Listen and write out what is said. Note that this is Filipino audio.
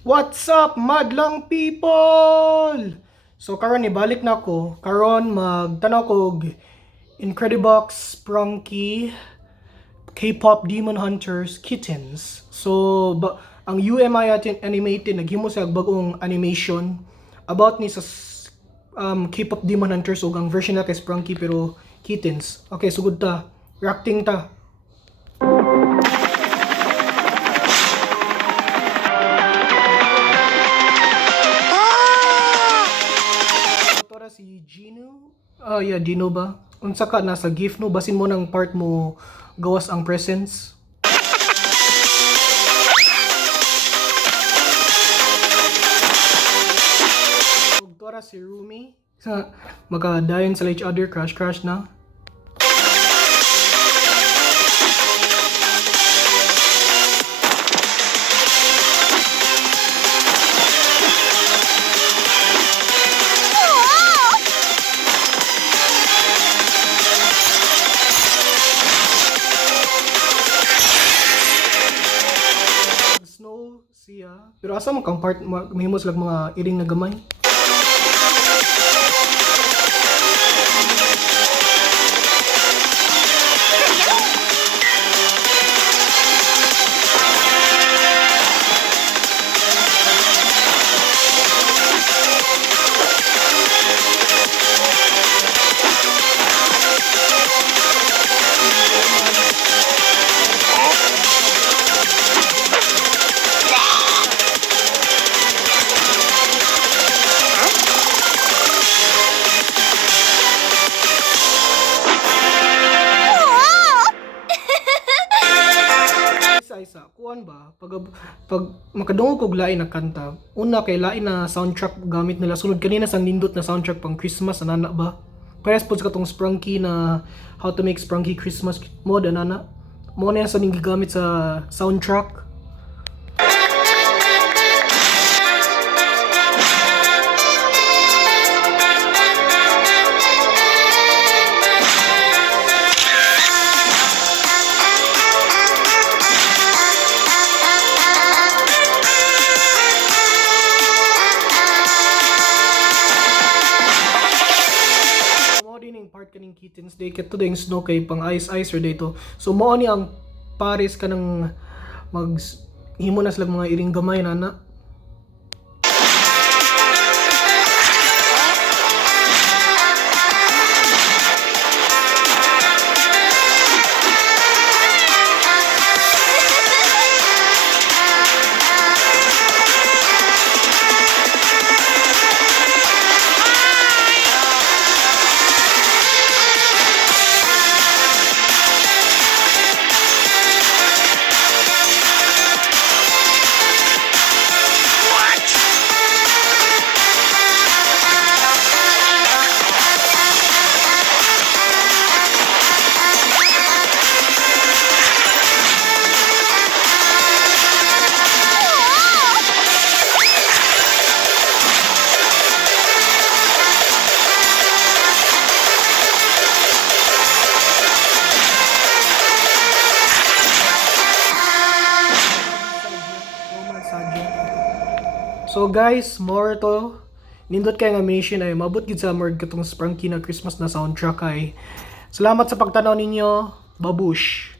What's up, madlang people? So karon ibalik na ko. Karon magtanaw kog Incredibox, Sprunky, K-pop Demon Hunters, Kittens. So ang UMI atin animated naghimo sa bagong animation about ni sa K-pop Demon Hunters ug ang version na kay Sprunky pero Kittens. Okay, sugod ta. Reacting ta. Tora si Gino. Yeah, Gino ba? Unsa ka nasa gift no, basin mo ng part mo gawas ang presents. Ug tora si Rumi. Magadayon sa each other, crush na. Snow siya. Pero asa mo kang part mahimo sila mga iring na gamay? Isa kuan ba pag makadungog og lain na kanta, una kay lain na soundtrack gamit nila, sunod kanina sang nindot na soundtrack pang Christmas anana ba, pares pod katong Sprunky na how to make Sprunky Christmas mode anana mo na sa ning gigamit sa soundtrack. Part kaning Kittens day ket to snow kay pang ice or dito. So mao ni ang pares kanang mag himo na sila mga iring gamay nana. So guys, more to nindot kay nga mission ay mabot gid sa more katong Sprunky na Christmas na soundtrack ay. Salamat sa pagtanaw ninyo. Babush.